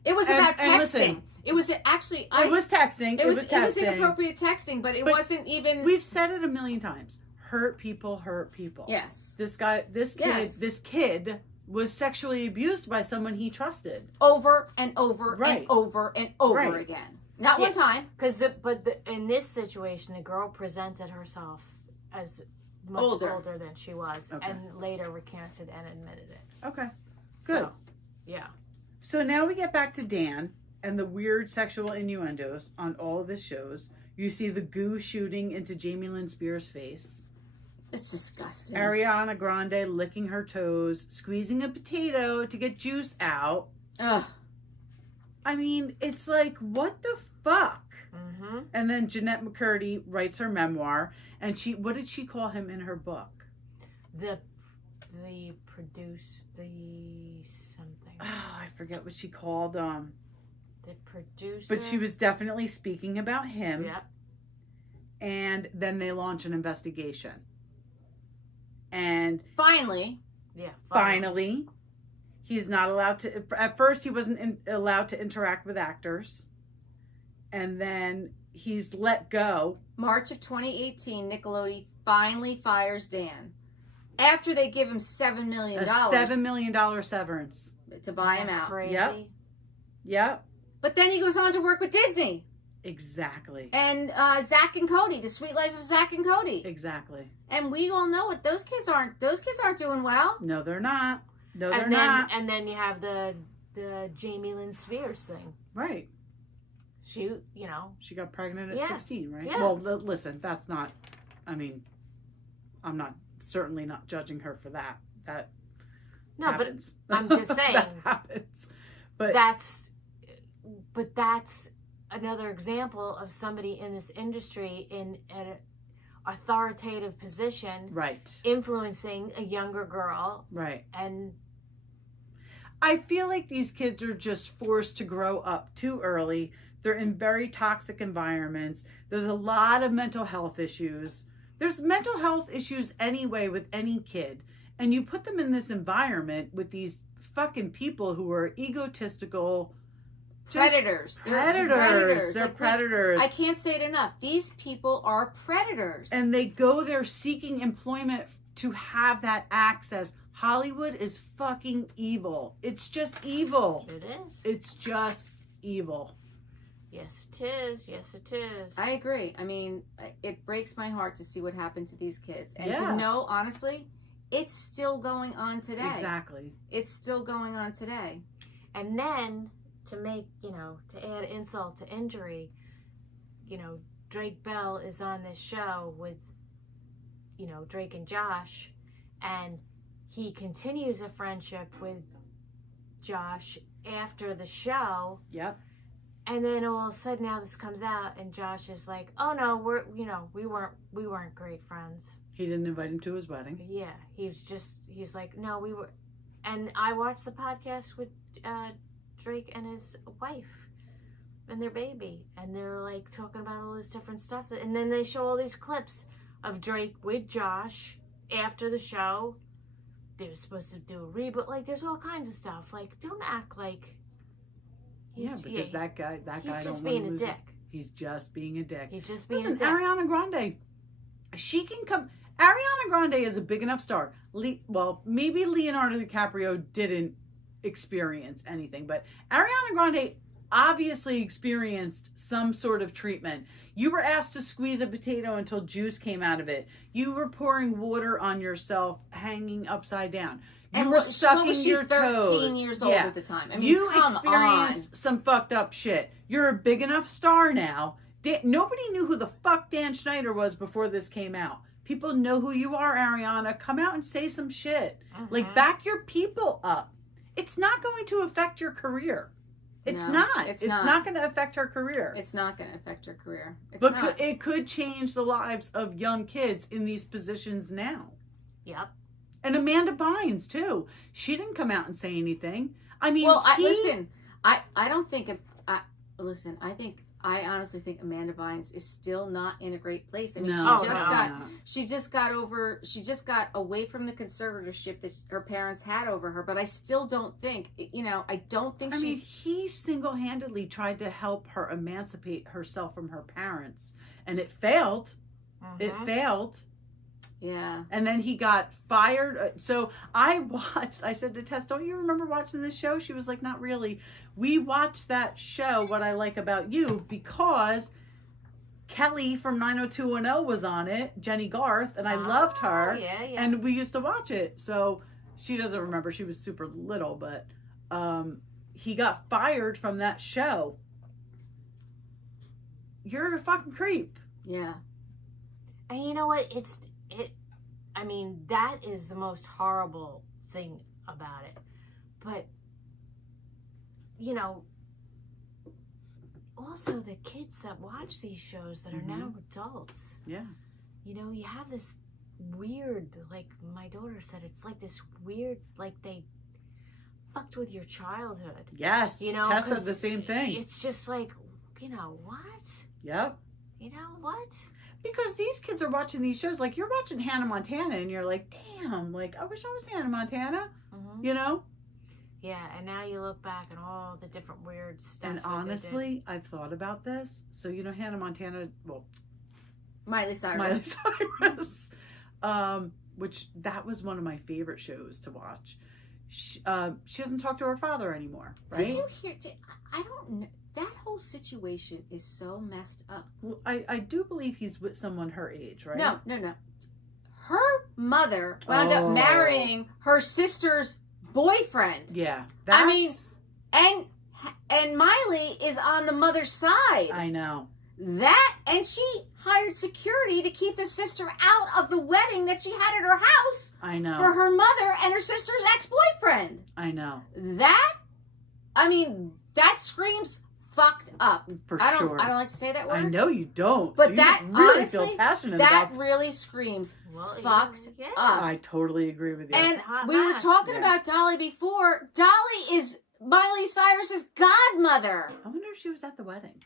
It was about And texting. listen, It was actually. it was texting. It was texting. inappropriate texting, but it But wasn't even. We've said it a million times. Hurt people hurt people. Yes. This kid was sexually abused by someone he trusted. Over and over Right. and over and over Right. again. Not one time. Because in this situation, the girl presented herself as much older than she was, Okay. and later recanted and admitted it. Okay. Good. So, yeah. So now we get back to Dan and the weird sexual innuendos on all of his shows. You see the goo shooting into Jamie Lynn Spears' face. It's disgusting. Ariana Grande licking her toes, squeezing a potato to get juice out. Ugh. I mean, it's like, what the fuck? Mm-hmm. And then Jeanette McCurdy writes her memoir, and what did she call him in her book? The something. Oh, I forget what she called The producer. but she was definitely speaking about him. Yep. And then they launch an investigation. And Finally. Yeah. finally, he's not allowed to. At first, he wasn't allowed to interact with actors, and then he's let go. March of 2018, Nickelodeon finally fires Dan. After they give him $7 million. A $7 million severance. To buy him out. Crazy. Yep. Yep. But then he goes on to work with Disney. Exactly. And Zach and Cody, The Sweet Life of Zach and Cody. Exactly. And we all know what those kids aren't doing well. No, they're not. No, they're And not. then you have the Jamie Lynn Spears thing. Right. She She got pregnant at Yeah. 16, right? Yeah. Well, listen, that's not. I mean, I'm certainly not judging her for that. That no, happens. but I'm just saying that happens. But that's another example of somebody in this industry in an authoritative position, right. influencing a younger girl, Right. and I feel like these kids are just forced to grow up too early. They're in very toxic environments. There's a lot of mental health issues. There's mental health issues anyway with any kid. And you put them in this environment with these fucking people who are egotistical. Predators. Predators. They're Like, predators. I can't say it enough. These people are predators. And they go there seeking employment to have that access. Hollywood is fucking evil. It's just evil. it is. It's just evil. Yes, it is. Yes, it is. I agree. I mean, it breaks my heart to see what happened to these kids. And Yeah. to know, honestly, it's still going on today. Exactly. It's still going on today. And then to add insult to injury, Drake Bell is on this show with, Drake and Josh, and he continues a friendship with Josh after the show. Yep. And then all of a sudden now this comes out and Josh is like, "Oh no, we weren't great friends." He didn't invite him to his wedding. Yeah, he's like, "No, we were." And I watched the podcast with Drake and his wife and their baby, and they're like talking about all this different stuff. And then they show all these clips of Drake with Josh after the show. They were supposed to do a reboot. Like, there's all kinds of stuff. Like, don't act like. That guy he's don't just wanna being a lose dick. He's just being a dick. He's just being Listen, a dick. Ariana Grande, she can come. Ariana Grande is a big enough star. Well, maybe Leonardo DiCaprio didn't experience anything, but Ariana Grande obviously experienced some sort of treatment. You were asked to squeeze a potato until juice came out of it. You were pouring water on yourself, hanging upside down. You were sucking was she, your 13 toes. years old at the time? I mean, you come experienced some fucked up shit. You're a big enough star now. Nobody knew who the fuck Dan Schneider was before this came out. People know who you are, Ariana. Come out and say some shit. Like, back your people up. It's not going to affect your career. It's No, not. it's It's not. not going to affect her career. It's not going to affect her career. It's But not. it could change the lives of young kids in these positions now. Yep. And Amanda Bynes, too. She didn't come out and say anything. I mean, Well, listen, I don't think... listen, I think I honestly think Amanda Bynes is still not in a great place. I mean, No, she just got away from the conservatorship that her parents had over her. But I still don't think, I don't think I mean, she's. he single-handedly tried to help her emancipate herself from her parents, and it failed. It failed. Yeah. And then he got fired. So I said to Tess, don't you remember watching this show? She was like, not really. We watched that show, What I Like About You, because Kelly from 90210 was on it, Jenny Garth, and I loved her. Yeah. And we used to watch it. So she doesn't remember. She was super little, but he got fired from that show. You're a fucking creep. Yeah. And you know what? I mean, that is the most horrible thing about it. But, also the kids that watch these shows that are now adults. Yeah. You have this weird, like my daughter said, it's like this weird, like they fucked with your childhood. Yes. Tess said the same thing. It's just like, what? Yep. What? Because these kids are watching these shows, like you're watching Hannah Montana and you're like, damn, like I wish I was Hannah Montana, Yeah, and now you look back at all the different weird stuff. And honestly, I've thought about this. So, Hannah Montana, well, Miley Cyrus. Which that was one of my favorite shows to watch. She doesn't talk to her father anymore, right? Did you hear, I don't know. That whole situation is so messed up. Well, I do believe he's with someone her age, right? No. Her mother wound up marrying her sister's boyfriend. Yeah. I mean, and Miley is on the mother's side. I know. And she hired security to keep the sister out of the wedding that she had at her house. I know. For her mother and her sister's ex-boyfriend. I know. That screams fucked up. For sure. I I don't like to say that word. I know you don't. But so that you really honestly, feel passionate that about really screams fucked up. I totally agree with you. And we were talking about Dolly before. Dolly is Miley Cyrus's godmother. I wonder if she was at the wedding.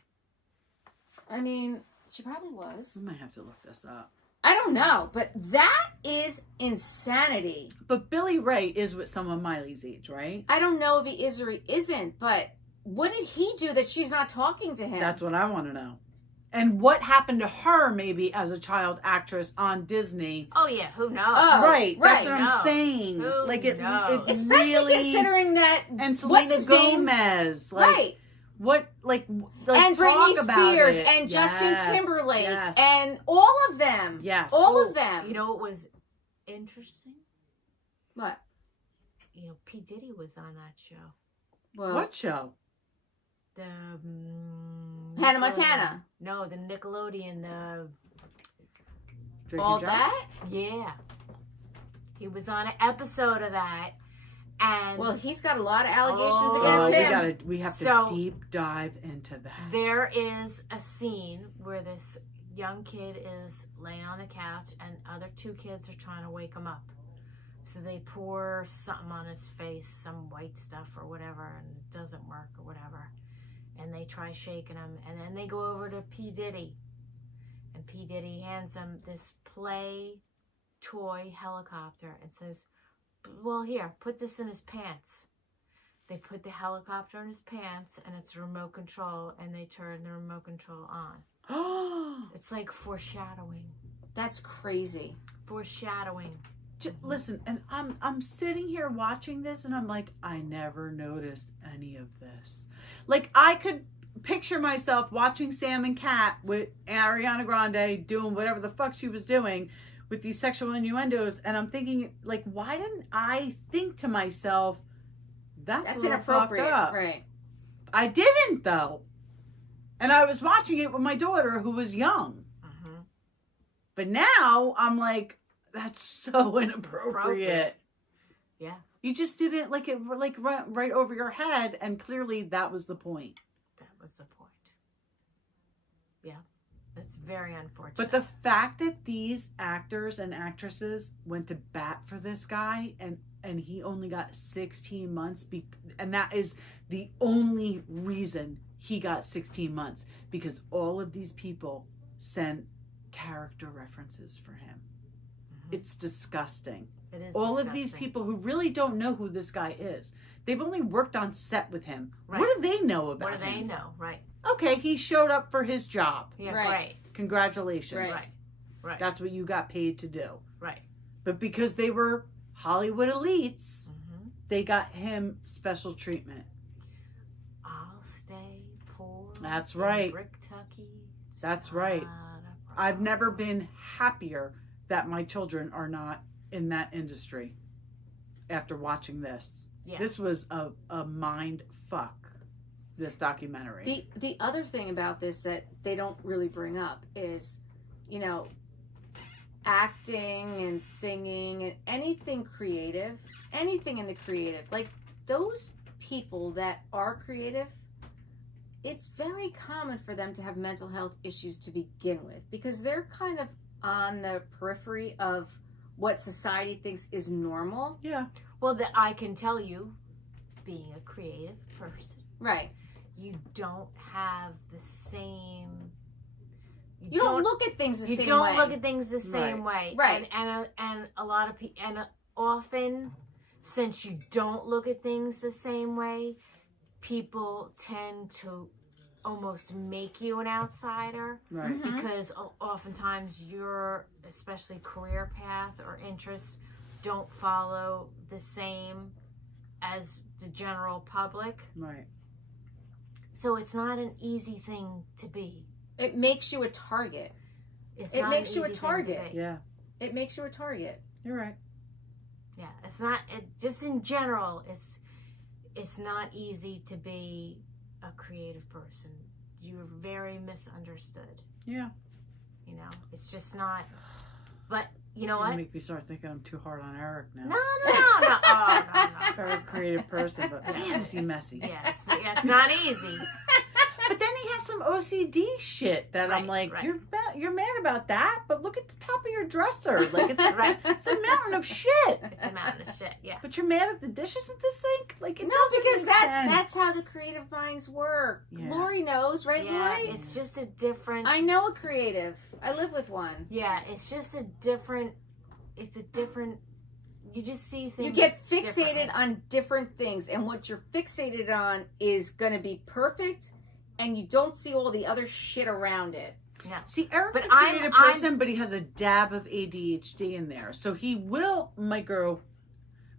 I mean, she probably was. We might have to look this up. I don't know, but that is insanity. But Billy Ray is with someone Miley's age, right? I don't know if he is or he isn't, but what did he do that she's not talking to him? That's what I want to know. And what happened to her maybe as a child actress on Disney? Oh yeah, who knows? Right, that's what I'm saying. Who like it especially really, considering that. And Selena Gomez, like, right? What like and Britney Spears it. and Justin Timberlake yes. and all of them. Yes, all of them. You know what was interesting? What? P. Diddy was on that show. Well, what show? The Hannah Montana. No, the Nickelodeon. All that? Yeah, he was on an episode of that. And well, he's got a lot of allegations against him. We have to deep dive into that. There is a scene where this young kid is laying on the couch and other two kids are trying to wake him up. So they pour something on his face, some white stuff or whatever, and it doesn't work or whatever. And they try shaking him, and then they go over to P. Diddy. And P. Diddy hands him this play toy helicopter and says, well, here, put this in his pants. They put the helicopter in his pants, and it's remote control, and they turn the remote control on. It's like foreshadowing. That's crazy. Foreshadowing. Listen, and I'm sitting here watching this, and I'm like, I never noticed any of this. Like, I could picture myself watching Sam and Cat with Ariana Grande doing whatever the fuck she was doing with these sexual innuendos, and I'm thinking, like, why didn't I think to myself, that's inappropriate, up. Right? I didn't, though, and I was watching it with my daughter who was young. But now I'm like, that's so inappropriate. Yeah, you just didn't like it, like right over your head, and clearly that was the point. That was the point. Yeah. That's very unfortunate. But the fact that these actors and actresses went to bat for this guy and he only got 16 months and that is the only reason he got 16 months because all of these people sent character references for him. It's disgusting. It is All disgusting. of these people who really don't know who this guy is. They've only worked on set with him. Right. What do they know about What do him? they know? Right. Okay, he showed up for his job. Yeah, Right. right. Congratulations. Right. Right. That's what you got paid to do. Right. But because they were Hollywood elites, Mm-hmm. they got him special treatment. I'll stay poor. That's in right. Bricktucky. That's right. I've never been happier that my children are not in that industry after watching this. Yeah. This was a mind fuck, this documentary. The other thing about this that they don't really bring up is, you know, acting and singing and anything creative, anything in the creative, like those people that are creative, it's very common for them to have mental health issues to begin with because they're kind of on the periphery of what society thinks is normal. Yeah. Well, I can tell you, being a creative person, Right. you don't have the same. You don't look at things the You same don't way. look at things the same way. Right. And a lot of people, and often, since you don't look at things the same way, people tend to almost make you an outsider. Right. Mhm. Because oftentimes your, especially career path or interests, don't follow the same as the general public. Right. So it's not an easy thing to be. It makes you a target. It's It not makes an you a easy thing to target. be. Yeah. It makes you a target. You're right. Yeah, it's not. Just in general, it's not easy to be a creative person. You're very misunderstood. Yeah. You know, it's just not. But you know You what? make me start thinking I'm too hard on Eric now. No. Oh, no. Very creative person, but man, is he messy. Yeah, it's not easy. But then he has some OCD shit that I'm Right, like, right. you're mad about that, but look at the top of your dresser. Like it's Right. it's a mountain of shit. It's a mountain of shit. Yeah. But you're mad at the dishes at the sink? Like it No, doesn't because make that's how the sense. creative minds work. Yeah. Lori knows, right, Yeah, Lori? it's just a different. I know a creative. I live with one. Yeah, it's just a different. It's a different. You just see things. You get fixated differently. on different things, and what you're fixated on is going to be perfect, and you don't see all the other shit around it. No. See, Eric's But a creative I'm- person, but he has a dab of ADHD in there. So he will micro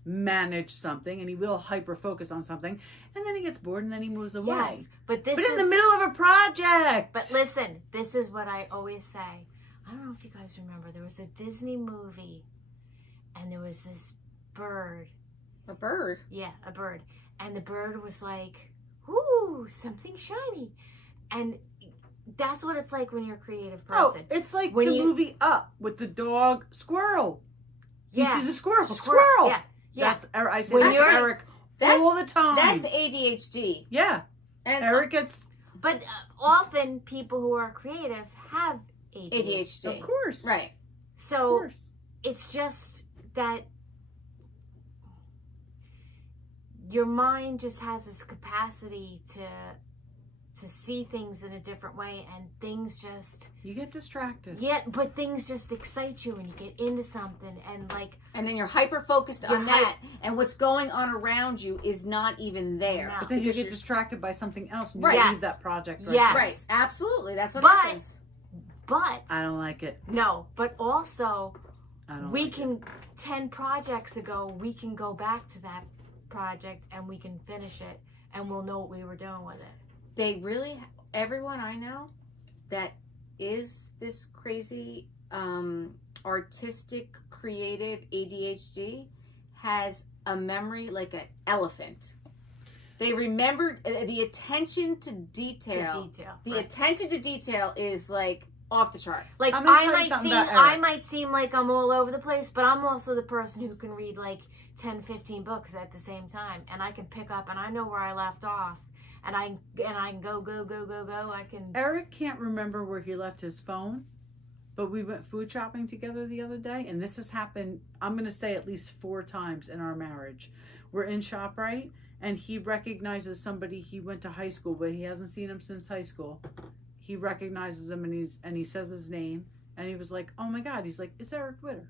manage something and he will hyper focus on something, and then he gets bored and then he moves away. Yes, but this But is. in the middle of a project. But listen, this is what I always say. I don't know if you guys remember. There was a Disney movie, and there was this bird. A bird. Yeah, a bird. And the bird was like, ooh, something shiny. And that's what it's like when you're a creative person. Oh, it's like When the you- movie Up with the dog squirrel. He Yeah. sees a squirrel. Squirrel. Yeah, yeah. I say When that's you're- Eric That's all the time. That's ADHD. Yeah. And Eric gets, But often people who are creative have ADHD. of course. right. Of So course. it's just that your mind just has this capacity to see things in a different way, and things just You get distracted. but things just excite you and you get into something, and like And then you're hyper focused on You're that, and what's going on around you is not even there. No. But then you Because get you're- distracted by something else and Right. you Yes. leave that project right Yes. there. Right. Absolutely. That's what But- happens. but I don't like it. no, but also I don't we like can 10 projects ago we can go back to that project and we can finish it and we'll know what we were doing with it. They really, everyone I know that is this crazy artistic, creative ADHD has a memory like an elephant. They remember the attention to detail. To detail. The right. attention to detail is like off the chart. Like I'm gonna I tell you might something seem about Eric. I might seem like I'm all over the place, but I'm also the person who can read like 10, 15 books at the same time, and I can pick up and I know where I left off, and I can go. I can. Eric can't remember where he left his phone, but we went food shopping together the other day, and this has happened, I'm going to say at least 4 times in our marriage. We're in ShopRite, and he recognizes somebody he went to high school with. He hasn't seen him since high school. He recognizes him, and he says his name, and he was like, "Oh my God!" He's like, "It's Eric Witter."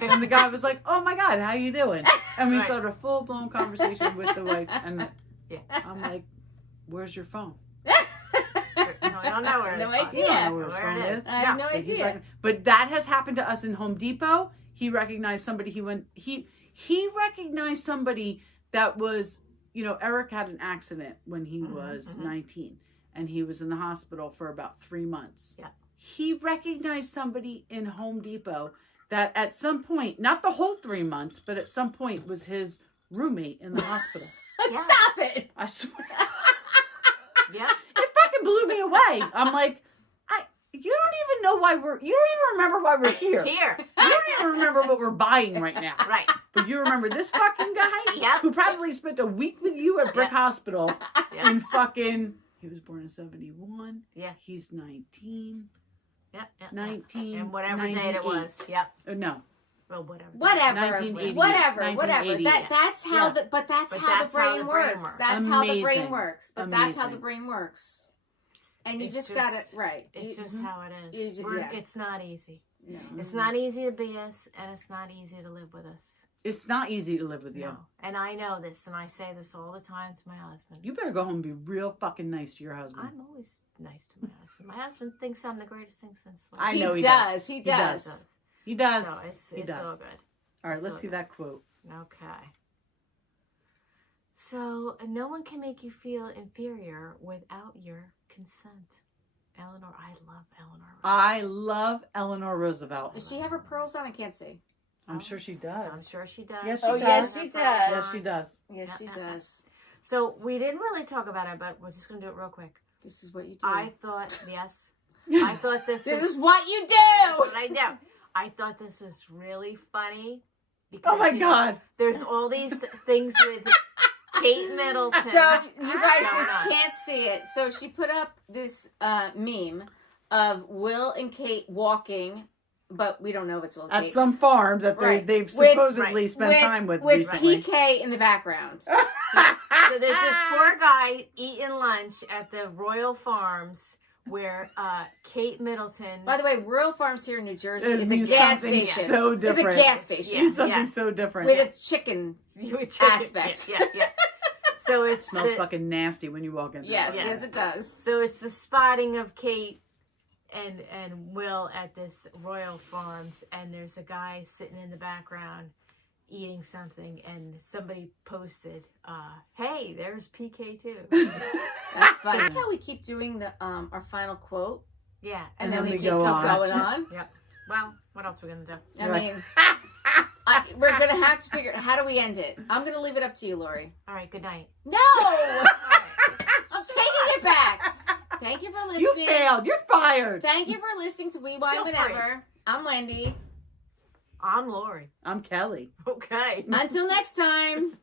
And the guy was like, "Oh my God, how you doing?" And we started a full blown conversation with the wife, and I'm like, "Where's your phone?" No, I don't know where No it is. idea. You don't know where his Where phone it is. is. I have No. no But he idea. but that has happened to us in Home Depot. He recognized somebody. He recognized somebody that was, Eric had an accident when he was 19, and he was in the hospital for about 3 months. Yeah. He recognized somebody in Home Depot that at some point, not the whole 3 months, but at some point was his roommate in the hospital. Yeah. Stop it. I swear. Yeah. It fucking blew me away. I'm like, you don't even know why you don't even remember why we're here. Here. You don't even remember what we're buying right now. Right. But you remember this fucking guy Yep. who probably spent a week with you at Brick Hospital Yeah. in fucking, he was born in 71. Yeah. He's 19. Yeah. 19. And whatever date it 98. was. Yep. No. Well, whatever. Whatever. 1988. Whatever. 1988. That's how Yeah. that's how the brain works. That's how the brain Amazing. works. But that's how the Amazing. brain works. And you It's just got it just- right. It's You- just how it You is. ju- We're- yeah. It's not easy. no. It's not easy to be us, and it's not easy to live with us. It's not easy to live with you. No. And I know this, and I say this all the time to my husband. You better go home and be real fucking nice to your husband. I'm always nice to my husband. My husband thinks I'm the greatest thing since life. I know he does. does. He does. does. He does. So it's He does. all good. All right, let's It's see all that quote. Okay. So, no one can make you feel inferior without your consent. Eleanor, I love Eleanor. I love Eleanor Roosevelt. Does she have her pearls on? I can't see. I'm sure she does. I'm sure she does. Yes, She she Oh, does. yes, have she her does. pearls Yes, on. she does. Yes, she Yeah. does. So, we didn't really talk about it, but we're just going to do it real quick. This is what you do. I thought, yes, I thought this this was is what you that's do. what I do. I thought this was really funny. Oh my you know, God. there's all these things with Kate Middleton. So you guys going that on. can't see it. So she put up this meme of Will and Kate walking, but we don't know if it's Will and At Kate. some farm that Right. they've With- supposedly spent time with recently. PK in the background. So there's this poor guy eating lunch at the Royal Farms where Kate Middleton. By the way, Rural Farms here in New Jersey It is a means gas something station. so It's a different. gas station Yeah. It's something so different. with a chicken. Which- aspect. Yeah. So It it's smells the, fucking nasty when you walk in there. Yes, Yeah. yes, it does. so it's the spotting of Kate and Will at this Royal Farms, and there's a guy sitting in the background eating something, and somebody posted, "Hey, there's PK too." That's funny. I like how we keep doing the our final quote, Yeah, and then then we we just go keep on. going on. Well, what else are we gonna do? I Right. mean, we're gonna have to figure. How do we end it? I'm gonna leave it up to you, Lori. All right, good night. No, I'm taking it back. Thank you for You listening. failed. You're fired. Thank you for listening to We Wine Feel free. Whatever. I'm Wendy. I'm Lori. I'm Kelly. Okay. Until next time.